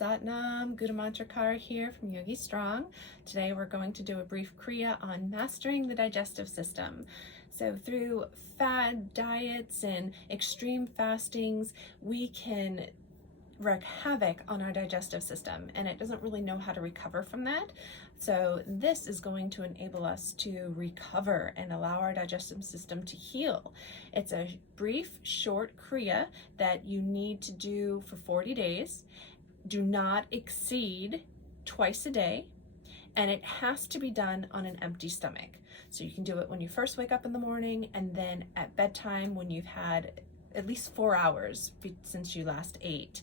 Satnam, Gurumantra Kaur here from YogiSTRONG. Today we're going to do a brief Kriya on mastering the digestive system. So through fad diets and extreme fastings, we can wreak havoc on our digestive system, and it doesn't really know how to recover from that. So this is going to enable us to recover and allow our digestive system to heal. It's a brief, short Kriya that you need to do for 40 days. Do not exceed twice a day, and it has to be done on an empty stomach. So you can do it when you first wake up in the morning, and then at bedtime when you've had at least 4 hours since you last ate.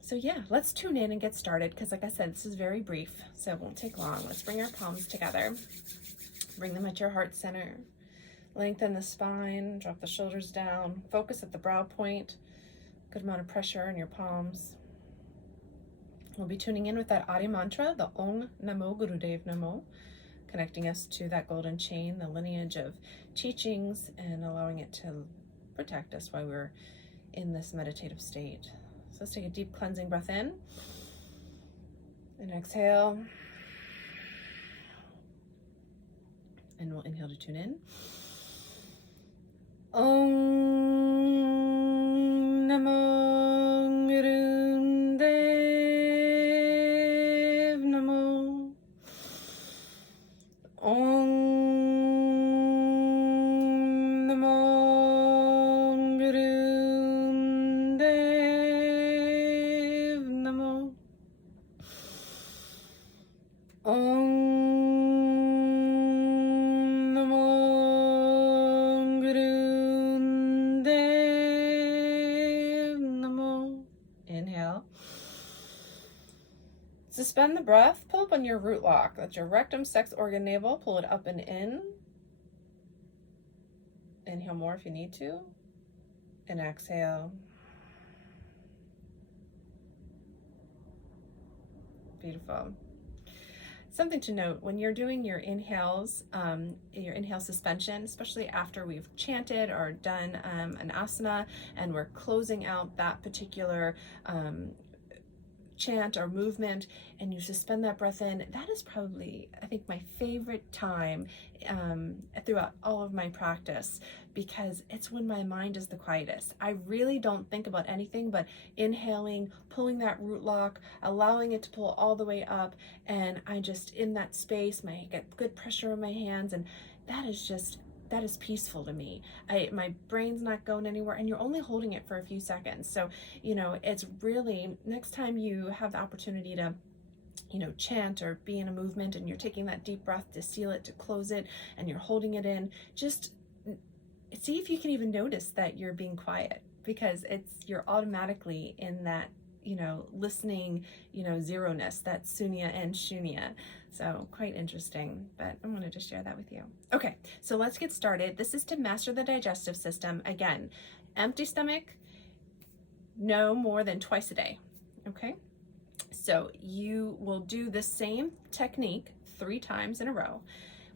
So yeah, let's tune in and get started, because like I said, this is very brief, so it won't take long. Let's bring our palms together. Bring them at your heart center. Lengthen the spine, drop the shoulders down. Focus at the brow point. Good amount of pressure in your palms. We'll be tuning in with that Adi mantra, the Om Namo Gurudev Namo, connecting us to that golden chain, the lineage of teachings, and allowing it to protect us while we're in this meditative state. So let's take a deep cleansing breath in and exhale. And we'll inhale to tune in. Om Namo Gurudev Namo. Om Namo Gurudev Namo. Om Namo Gurudev Namo. Inhale. Suspend the breath. Pull up on your root lock. That's your rectum, sex organ, navel. Pull it up and in. Inhale more if you need to. And exhale. Beautiful. Something to note, when you're doing your inhales, your inhale suspension, especially after we've chanted or done an asana and we're closing out that particular chant or movement, and you suspend that breath in, that is probably, I think, my favorite time throughout all of my practice, because it's when my mind is the quietest. I really don't think about anything but inhaling, pulling that root lock, allowing it to pull all the way up, and I just, in that space, I get good pressure in my hands, and that is peaceful to me. My brain's not going anywhere, and you're only holding it for a few seconds. So, it's really, next time you have the opportunity to, chant or be in a movement and you're taking that deep breath to seal it, to close it, and you're holding it in, just see if you can even notice that you're being quiet, because you're automatically in that, listening, zero-ness, that sunya and shunya. So quite interesting, but I wanted to share that with you. Okay, so let's get started. This is to master the digestive system. Again, empty stomach, no more than twice a day, okay? So you will do the same technique 3 times in a row.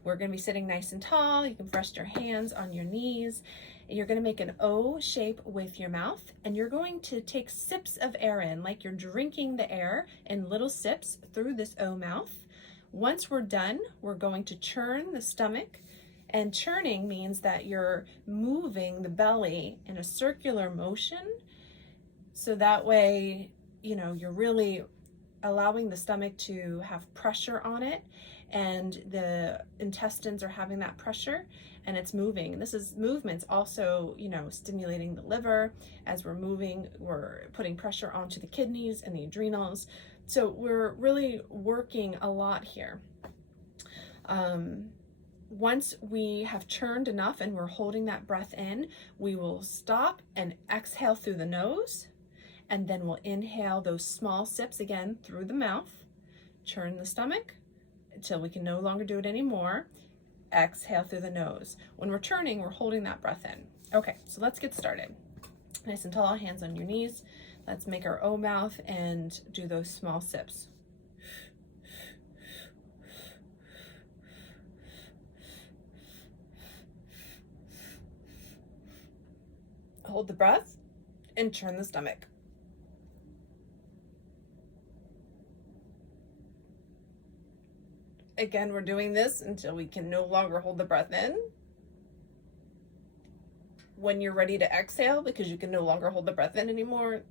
We're gonna be sitting nice and tall. You can rest your hands on your knees. You're gonna make an O shape with your mouth, and you're going to take sips of air in, like you're drinking the air in little sips through this O mouth. Once we're done, we're going to churn the stomach, and churning means that you're moving the belly in a circular motion, so that way, you're really allowing the stomach to have pressure on it, and the intestines are having that pressure, and it's moving. And this is movements also, stimulating the liver. As we're moving, we're putting pressure onto the kidneys and the adrenals. So we're really working a lot here. Once we have churned enough and we're holding that breath in, we will stop and exhale through the nose, and then we'll inhale those small sips again through the mouth, churn the stomach until we can no longer do it anymore. Exhale through the nose. When we're churning, we're holding that breath in. Okay, so let's get started. Nice and tall, hands on your knees. Let's make our O mouth and do those small sips. Hold the breath and churn the stomach. again, we're doing this until we can no longer hold the breath in. When you're ready to exhale, because you can no longer hold the breath in anymore,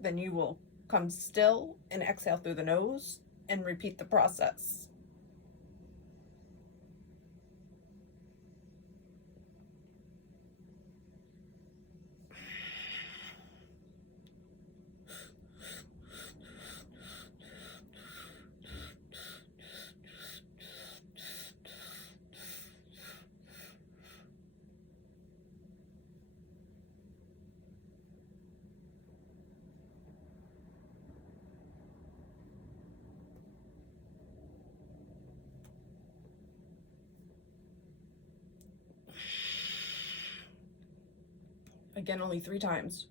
then you will come still and exhale through the nose and repeat the process. Again, only 3 times.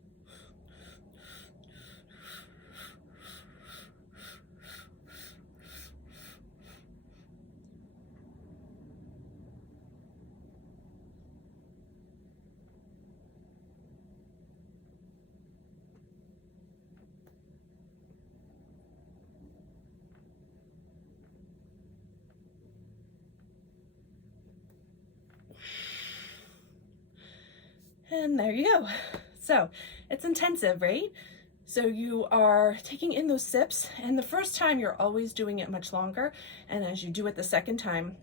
And there you go. So it's intensive, right? So you are taking in those sips, and the first time you're always doing it much longer. And as you do it the second time,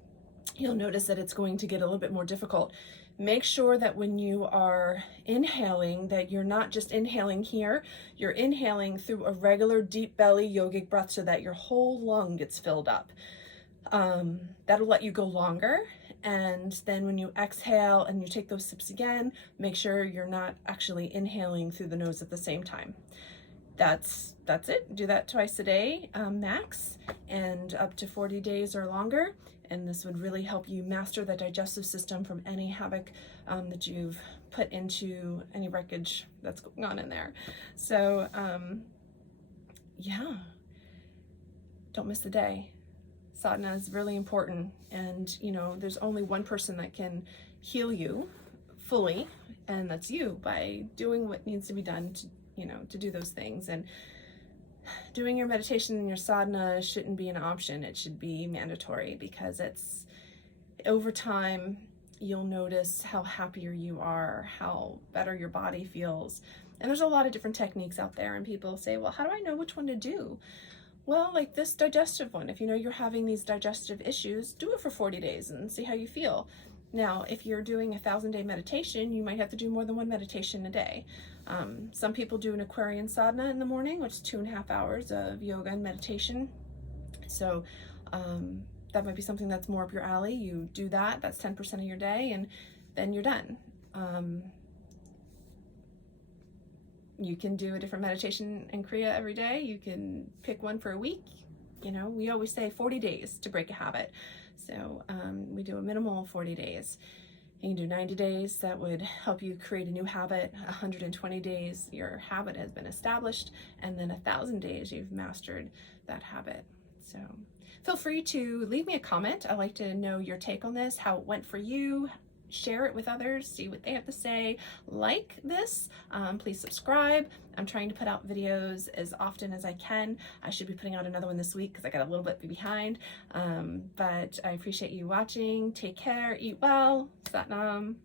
you'll notice that it's going to get a little bit more difficult. Make sure that when you are inhaling, that you're not just inhaling here, you're inhaling through a regular deep belly yogic breath so that your whole lung gets filled up. That'll let you go longer. And then when you exhale and you take those sips again, make sure you're not actually inhaling through the nose at the same time. That's it. Do that twice a day, max, and up to 40 days or longer. And this would really help you master the digestive system from any havoc that you've put into any wreckage that's going on in there. So, yeah, don't miss a day. Sadhana is really important, and you know, there's only one person that can heal you fully, and that's you, by doing what needs to be done to, you know, to do those things. And doing your meditation and your sadhana shouldn't be an option. It should be mandatory, because it's, over time, you'll notice how happier you are, how better your body feels. And there's a lot of different techniques out there, and people say, well, how do I know which one to do? Well, like this digestive one, if you know you're having these digestive issues, do it for 40 days and see how you feel. Now, if you're doing a 1,000-day meditation, you might have to do more than one meditation a day. Some people do an Aquarian sadhana in the morning, which is 2.5 hours of yoga and meditation. So that might be something that's more up your alley. You do that, that's 10% of your day, and then you're done. You can do a different meditation and Kriya every day. You can pick one for a week. You know, we always say 40 days to break a habit. So we do a minimal 40 days. You can do 90 days. That would help you create a new habit. 120 days, your habit has been established. And then 1,000 days, you've mastered that habit. So feel free to leave me a comment. I'd like to know your take on this, how it went for you. Share it with others, see what they have to say. Like this, please subscribe. I'm trying to put out videos as often as I can. I should be putting out another one this week because I got a little bit behind. But I appreciate you watching. Take care, eat well, Satnam.